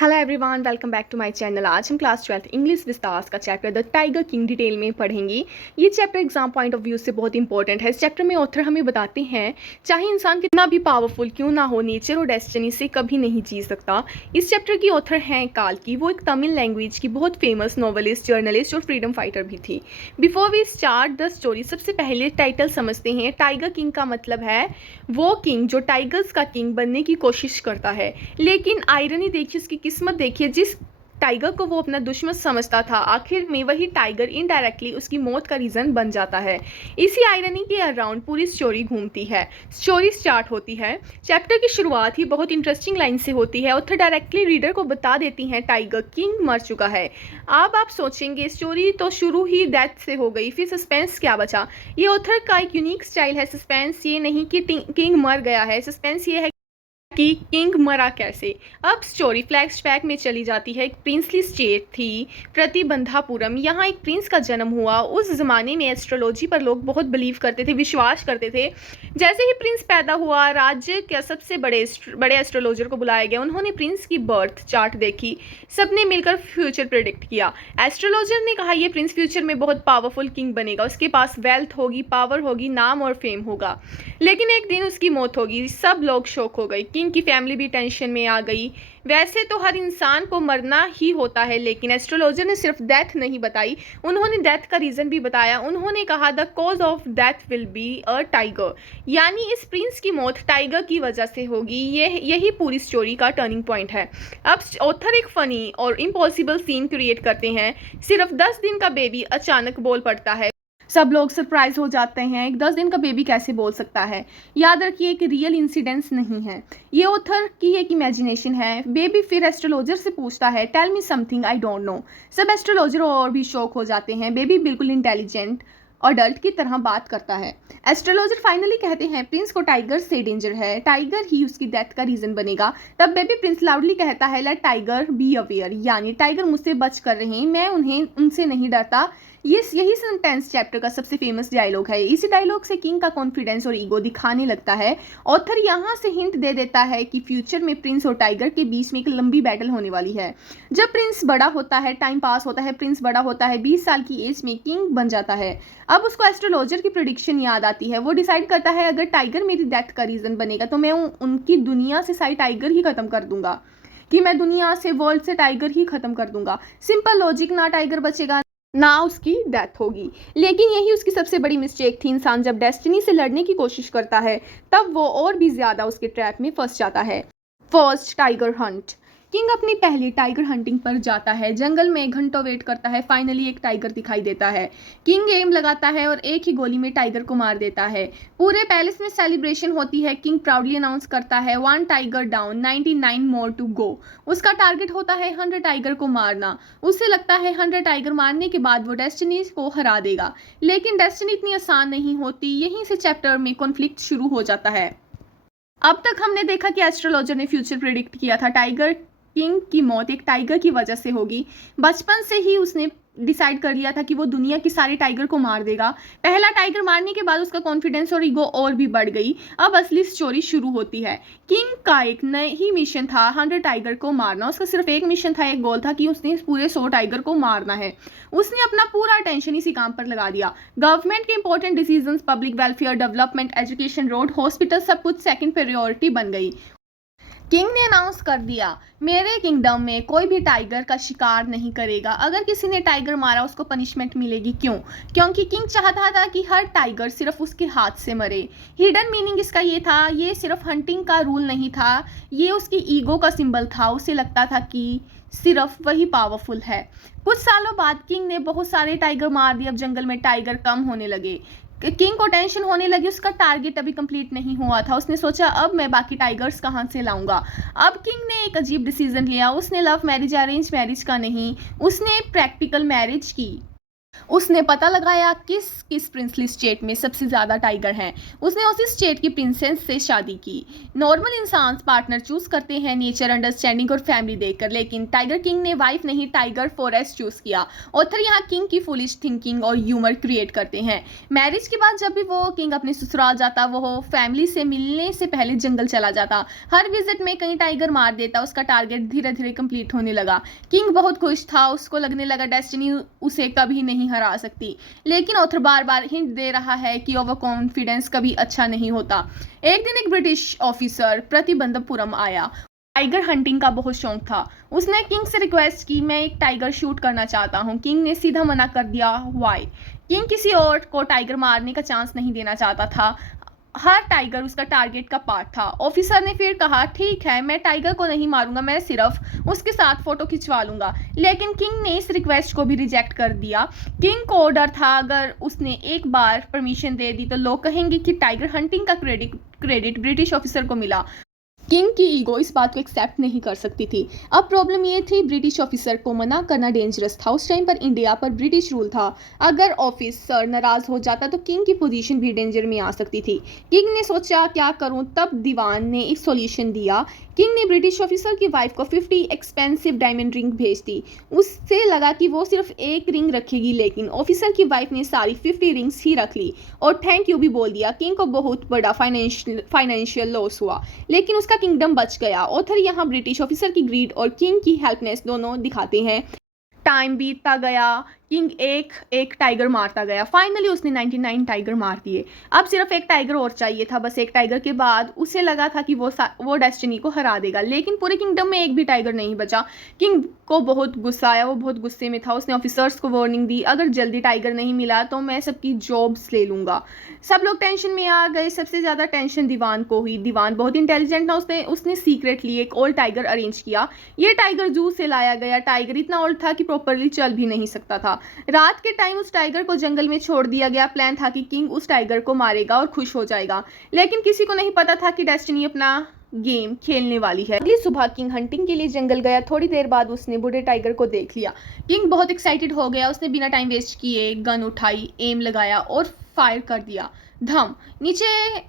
Hello everyone, welcome back to my channel. आज हम class 12 English Vistas का chapter the Tiger King detail में पढ़ेंगे। ये chapter exam point of view से बहुत इंपॉर्टेंट है। इस चैप्टर में ऑथर हमें बताते हैं चाहे इंसान कितना भी पावरफुल क्यों ना हो, नेचर और डेस्टिनी से कभी नहीं जी सकता। इस चैप्टर की ऑथर हैं काल्की। वो एक तमिल लैंग्वेज की बहुत फेमस नॉवलिस्ट, जर्नलिस्ट और फ्रीडम फाइटर भी थी। Before we start the story, सबसे पहले टाइटल समझते हैं। टाइगर किंग का मतलब है वो किंग जो टाइगर्स का किंग बनने की कोशिश करता है। लेकिन आयरनी देखिए, उसकी किस्मत देखिए, जिस टाइगर को वो अपना दुश्मन समझता था, आखिर में वही टाइगर इनडायरेक्टली उसकी मौत का रीज़न बन जाता है। इसी आयरनी के अराउंड पूरी स्टोरी घूमती है। स्टोरी स्टार्ट होती है। चैप्टर की शुरुआत ही बहुत इंटरेस्टिंग लाइन से होती है। ऑथर डायरेक्टली रीडर को बता देती हैं टाइगर किंग मर चुका है। अब आप सोचेंगे स्टोरी तो शुरू ही डेथ से हो गई, फिर सस्पेंस क्या बचा। ये ऑथर का एक यूनिक स्टाइल है। सस्पेंस ये नहीं कि किंग मर गया है, सस्पेंस ये है कि किंग मरा कैसे। अब स्टोरी फ्लैशबैक में चली जाती है। एक प्रिंसली स्टेट थी प्रतिबंधापुरम। यहाँ एक प्रिंस का जन्म हुआ। उस जमाने में एस्ट्रोलॉजी पर लोग बहुत बिलीव करते थे, विश्वास करते थे। जैसे ही प्रिंस पैदा हुआ, राज्य के सबसे बड़े एस्ट्रोलॉजर को बुलाया गया। उन्होंने प्रिंस की बर्थ चार्ट देखी, सबने मिलकर फ्यूचर प्रेडिक्ट किया। एस्ट्रोलॉजर ने कहा ये प्रिंस फ्यूचर में बहुत पावरफुल किंग बनेगा, उसके पास वेल्थ होगी, पावर होगी, नाम और फेम होगा। लेकिन एक दिन उसकी मौत होगी। सब लोग शॉक हो गए, किंग की फैमिली भी टेंशन में आ गई। वैसे तो हर इंसान को मरना ही होता है, लेकिन एस्ट्रोलॉजर ने सिर्फ डेथ नहीं बताई, उन्होंने डेथ का रीज़न भी बताया। उन्होंने कहा the cause of death will be a tiger, यानी इस प्रिंस की मौत टाइगर की वजह से होगी। यही पूरी स्टोरी का टर्निंग पॉइंट है। अब ऑथर एक फ़नी और इम्पॉसिबल सीन क्रिएट करते हैं। सिर्फ 10 दिन का बेबी अचानक बोल पड़ता है। सब लोग सरप्राइज हो जाते हैं, एक 10 दिन का बेबी कैसे बोल सकता है। याद रखिए एक रियल इंसिडेंस नहीं है, ये ऑथर की एक इमेजिनेशन है। बेबी फिर एस्ट्रोलॉजर से पूछता है tell me something I don't know. सब एस्ट्रोलॉजर और भी शॉक हो जाते हैं। बेबी बिल्कुल इंटेलिजेंट अडल्ट की तरह बात करता है। एस्ट्रोलॉजर फाइनली कहते हैं प्रिंस को टाइगर से डेंजर है, टाइगर ही उसकी डेथ का रीजन बनेगा। तब बेबी प्रिंस लाउडली कहता है लेट टाइगर बी अवेयर, यानी टाइगर मुझसे बच कर रहे हैं, मैं उनसे नहीं डरता। यही सेंटेंस चैप्टर का सबसे फेमस डायलॉग है। इसी डायलॉग से किंग का कॉन्फिडेंस और ईगो दिखाने लगता है। ऑथर यहाँ से हिंट दे देता है कि फ्यूचर में प्रिंस और टाइगर के बीच में एक लंबी बैटल होने वाली है। जब प्रिंस बड़ा होता है, टाइम पास होता है, प्रिंस बड़ा होता है, 20 साल की एज में किंग बन जाता है। अब उसको एस्ट्रोलॉजर की प्रेडिक्शन याद आती है। वो डिसाइड करता है अगर टाइगर मेरी डेथ का रीजन बनेगा तो मैं उनकी दुनिया से सारी टाइगर ही खत्म कर दूंगा, कि मैं दुनिया से, वर्ल्ड से टाइगर ही खत्म कर दूंगा। सिंपल लॉजिक, ना टाइगर बचेगा ना उसकी डेथ होगी। लेकिन यही उसकी सबसे बड़ी मिस्टेक थी। इंसान जब डेस्टिनी से लड़ने की कोशिश करता है तब वो और भी ज़्यादा उसके ट्रैप में फंस जाता है। First tiger Hunt. किंग अपनी पहली टाइगर हंटिंग पर जाता है। जंगल में घंटों वेट करता है, फाइनली एक टाइगर दिखाई देता है। किंग एम लगाता है और एक ही गोली में टाइगर को मार देता है। पूरे पैलेस में सेलिब्रेशन होती है। किंग प्राउडली अनाउंस करता है 1 tiger down, 99 more to go. उसका टारगेट होता है 100 टाइगर को मारना। उसे लगता है 100 टाइगर मारने के बाद वो डेस्टिनी को हरा देगा, लेकिन डेस्टिनी इतनी आसान नहीं होती। यहीं से चैप्टर में कॉन्फ्लिक्ट शुरू हो जाता है। अब तक हमने देखा कि एस्ट्रोलॉजर ने फ्यूचर प्रेडिक्ट किया था टाइगर किंग की मौत एक टाइगर की वजह से होगी। बचपन से ही उसने डिसाइड कर लिया था कि वो दुनिया की सारे टाइगर को मार देगा। पहला टाइगर मारने के बाद उसका कॉन्फिडेंस और ईगो और भी बढ़ गई। अब असली स्टोरी शुरू होती है। किंग का एक नई मिशन था 100 टाइगर को मारना। उसका सिर्फ एक मिशन था, एक गोल था कि उसने पूरे 100 टाइगर को मारना है। उसने अपना पूरा अटेंशन इसी काम पर लगा दिया। गवर्नमेंट के important decisions, public welfare, development, education, road, hospital, सब कुछ सेकंड प्रायोरिटी बन गई। किंग ने अनाउंस कर दिया मेरे किंगडम में कोई भी टाइगर का शिकार नहीं करेगा। अगर किसी ने टाइगर मारा उसको पनिशमेंट मिलेगी। क्यों? क्योंकि किंग चाहता था कि हर टाइगर सिर्फ उसके हाथ से मरे। हिडन मीनिंग इसका ये था, ये सिर्फ हंटिंग का रूल नहीं था, ये उसकी ईगो का सिंबल था। उसे लगता था कि सिर्फ वही पावरफुल है। कुछ सालों बाद किंग ने बहुत सारे टाइगर मार दिए। अब जंगल में टाइगर कम होने लगे। किंग को टेंशन होने लगी, उसका टारगेट अभी कंप्लीट नहीं हुआ था। उसने सोचा अब मैं बाकी टाइगर्स कहाँ से लाऊंगा। अब किंग ने एक अजीब डिसीजन लिया। उसने लव मैरिज, अरेंज मैरिज का नहीं, उसने प्रैक्टिकल मैरिज की। उसने पता लगाया किस किस प्रिंसली स्टेट में सबसे ज़्यादा टाइगर हैं। उसने उसी स्टेट की प्रिंसेस से शादी की। नॉर्मल इंसान पार्टनर चूज करते हैं नेचर, अंडरस्टैंडिंग और फैमिली देखकर, लेकिन टाइगर किंग ने वाइफ नहीं टाइगर फॉरेस्ट चूज किया। ऑथर यहाँ किंग की फुलिश थिंकिंग और ह्यूमर क्रिएट करते हैं। मैरिज के बाद जब भी वो किंग अपने ससुराल जाता, वो फैमिली से मिलने से पहले जंगल चला जाता। हर विजिट में कई टाइगर मार देता। उसका टारगेट धीरे धीरे कंप्लीट होने लगा। किंग बहुत खुश था। उसको लगने लगा डेस्टिनी उसे कभी नहीं हरा सकती। लेकिन ऑथर बार बार हिंट दे रहा है कि ओवर कॉन्फिडेंस कभी अच्छा नहीं होता। एक दिन एक ब्रिटिश ऑफिसर प्रतिबंधपुरम आया। टाइगर हंटिंग का बहुत शौक था। उसने किंग से रिक्वेस्ट की, मैं एक टाइगर शूट करना चाहता हूँ। किंग ने सीधा मना कर दिया। वाई? किंग किसी और को टाइगर मारने का चांस नहीं देना चाहता था। हर टाइगर उसका टारगेट का पार्ट था। ऑफिसर ने फिर कहा, ठीक है, मैं टाइगर को नहीं मारूंगा, मैं सिर्फ उसके साथ फोटो खिंचवा लूंगा। लेकिन किंग ने इस रिक्वेस्ट को भी रिजेक्ट कर दिया। किंग को डर था, अगर उसने एक बार परमिशन दे दी तो लोग कहेंगे कि टाइगर हंटिंग का क्रेडिट ब्रिटिश ऑफिसर को मिला। किंग की ईगो इस बात को एक्सेप्ट नहीं कर सकती थी। अब प्रॉब्लम ये थी, ब्रिटिश ऑफिसर को मना करना डेंजरस था। उस टाइम पर इंडिया पर ब्रिटिश रूल था। अगर ऑफिसर नाराज हो जाता तो किंग की पोजीशन भी डेंजर में आ सकती थी। किंग ने सोचा क्या करूं, तब दीवान ने एक सॉल्यूशन दिया। किंग ने ब्रिटिश ऑफिसर की वाइफ को 50 एक्सपेंसिव डायमंड रिंग भेज दी। उससे लगा कि वो सिर्फ एक रिंग रखेगी, लेकिन ऑफिसर की वाइफ ने सारी 50 रिंग्स ही रख ली और थैंक यू भी बोल दिया। किंग को बहुत बड़ा फाइनेंशियल लॉस हुआ, लेकिन उसका किंगडम बच गया। ऑथर यहाँ ब्रिटिश ऑफिसर की ग्रीड और किंग की हेल्पनेस दोनों दिखाते हैं। टाइम बीतता गया। किंग एक एक टाइगर मारता गया। फाइनली उसने 99 टाइगर मार दिए। अब सिर्फ एक टाइगर और चाहिए था। बस एक टाइगर के बाद उसे लगा था कि वो डेस्टिनी को हरा देगा, लेकिन पूरे किंगडम में एक भी टाइगर नहीं बचा। किंग को बहुत गुस्सा आया। वो बहुत गुस्से में था। उसने ऑफिसर्स को वार्निंग दी, अगर जल्दी टाइगर नहीं मिला तो मैं सबकी जॉब्स ले लूंगा। सब लोग टेंशन में आ गए। सबसे ज़्यादा टेंशन दीवान को हुई। दीवान बहुत इंटेलिजेंट था। उसने सीक्रेटली एक ओल्ड टाइगर अरेंज किया। ये टाइगर जू से लाया गया। टाइगर इतना ओल्ड था कि प्रॉपरली चल भी नहीं सकता था। रात के टाइम उस टाइगर को जंगल में छोड़ दिया गया। प्लान था कि किंग उस टाइगर को मारेगा और खुश हो जाएगा, लेकिन किसी को नहीं पता था कि डेस्टिनी अपना गेम खेलने वाली है। अगली सुबह किंग हंटिंग के लिए जंगल गया। थोड़ी देर बाद उसने बूढ़े टाइगर को देख लिया। किंग बहुत एक्साइटेड हो गया। उसने बिना टाइम वेस्ट किए गन उठाई, एम लगाया और फायर कर दिया। धम,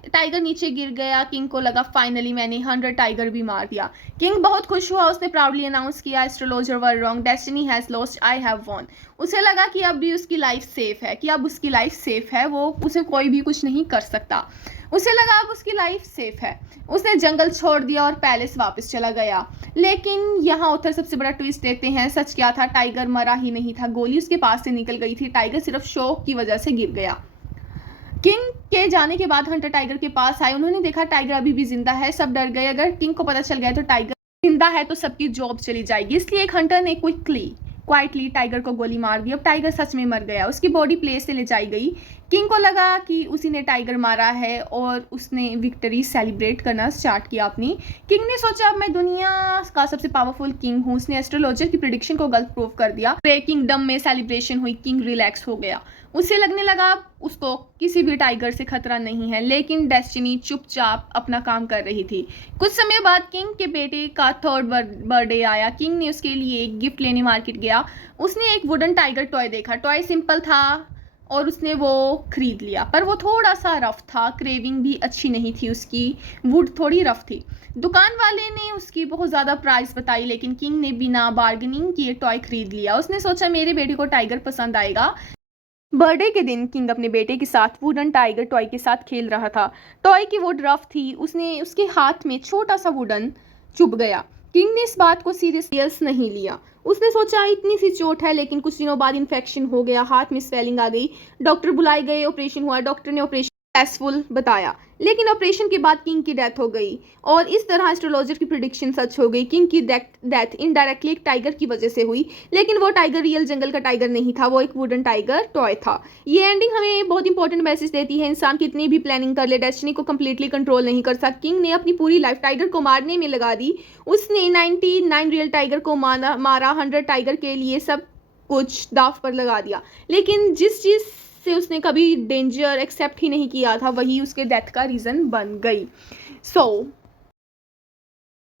टाइगर नीचे गिर गया। किंग को लगा फाइनली मैंने 100 टाइगर भी मार दिया। किंग बहुत खुश हुआ। उसने प्राउडली अनाउंस किया, astrologer were wrong, destiny has lost, I have von. उसे लगा कि अब भी उसकी लाइफ सेफ है, वो उसे कोई भी कुछ नहीं कर सकता। उसे लगा अब उसकी लाइफ सेफ है। उसने जंगल छोड़ दिया और पैलेस वापस चला गया। लेकिन यहाँ ऑथर सबसे बड़ा ट्विस्ट देते हैं। सच क्या था? टाइगर मरा ही नहीं था, गोली उसके पास से निकल गई थी। टाइगर सिर्फ शौक की वजह से गिर गया। किंग के जाने के बाद हंटर टाइगर के पास आए। उन्होंने देखा टाइगर अभी भी जिंदा है। सब डर गए। अगर किंग को पता चल गया तो टाइगर जिंदा है तो सबकी जॉब चली जाएगी, इसलिए एक हंटर ने क्वाइटली टाइगर को गोली मार दी। अब टाइगर सच में मर गया। उसकी बॉडी प्लेस से ले जाई गई। किंग को लगा कि उसी ने टाइगर मारा है और उसने विक्ट्री सेलिब्रेट करना स्टार्ट किया अपनी। किंग ने सोचा अब मैं दुनिया का सबसे पावरफुल किंग हूँ। उसने एस्ट्रोलॉजर की प्रेडिक्शन को गलत प्रूव कर दिया। किंगडम में सेलिब्रेशन हुई। किंग रिलैक्स हो गया। उसे लगने लगा उसको किसी भी टाइगर से खतरा नहीं है, लेकिन डेस्टिनी चुपचाप अपना काम कर रही थी। कुछ समय बाद किंग के बेटे का 3rd बर्थडे आया। किंग ने उसके लिए एक गिफ्ट लेने मार्केट गया। उसने एक वुडन टाइगर टॉय देखा। टॉय सिंपल था और उसने वो खरीद लिया, पर वो थोड़ा सा रफ था। क्रेविंग भी अच्छी नहीं थी उसकी, वुड थोड़ी रफ थी। दुकान वाले ने उसकी बहुत ज़्यादा प्राइस बताई, लेकिन किंग ने बिना बार्गेनिंग किए टॉय खरीद लिया। उसने सोचा मेरे बेटे को टाइगर पसंद आएगा। बर्थडे के दिन किंग अपने बेटे के साथ वुडन टाइगर टॉय के साथ खेल रहा था। टॉय की वुड रफ थी। उसके हाथ में छोटा सा वुडन चुभ गया। किंग ने इस बात को सीरियस नहीं लिया। उसने सोचा इतनी सी चोट है, लेकिन कुछ दिनों बाद इन्फेक्शन हो गया। हाथ में स्वेलिंग आ गई। डॉक्टर बुलाए गए। ऑपरेशन हुआ। डॉक्टर ने ऑपरेशन सक्सेसफुल बताया, लेकिन ऑपरेशन के बाद किंग की डेथ हो गई और इस तरह एस्ट्रोलॉजर की प्रिडिक्शन सच हो गई। किंग की डेथ इनडायरेक्टली एक टाइगर की वजह से हुई, लेकिन वो टाइगर रियल जंगल का टाइगर नहीं था, वो एक वुडन टाइगर टॉय था। ये एंडिंग हमें बहुत इंपॉर्टेंट मैसेज देती है। इंसान कितनी भी प्लानिंग कर ले, डेस्टिनी को कंप्लीटली कंट्रोल नहीं कर सकता। किंग ने अपनी पूरी लाइफ टाइगर को मारने में लगा दी। उसने 99 रियल टाइगर को मारा। 100 टाइगर के लिए सब कुछ दाव पर लगा दिया, लेकिन जिस चीज़ से उसने कभी डेंजर एक्सेप्ट ही नहीं किया था, वही उसके डेथ का रीज़न बन गई। सो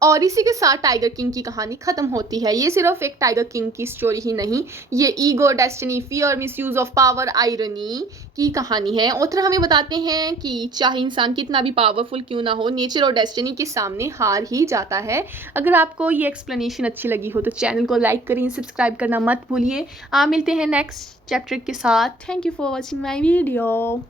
और इसी के साथ टाइगर किंग की कहानी खत्म होती है। ये सिर्फ एक टाइगर किंग की स्टोरी ही नहीं, ये ego, destiny, fear, misuse of power, irony की कहानी है। ऑथर हमें बताते हैं कि चाहे इंसान कितना भी पावरफुल क्यों ना हो, नेचर और डेस्टिनी के सामने हार ही जाता है। अगर आपको ये एक्सप्लेनेशन अच्छी लगी हो तो चैनल को लाइक करें, सब्सक्राइब करना मत भूलिए। आप मिलते हैं नेक्स्ट चैप्टर के साथ। Thank you for watching my video.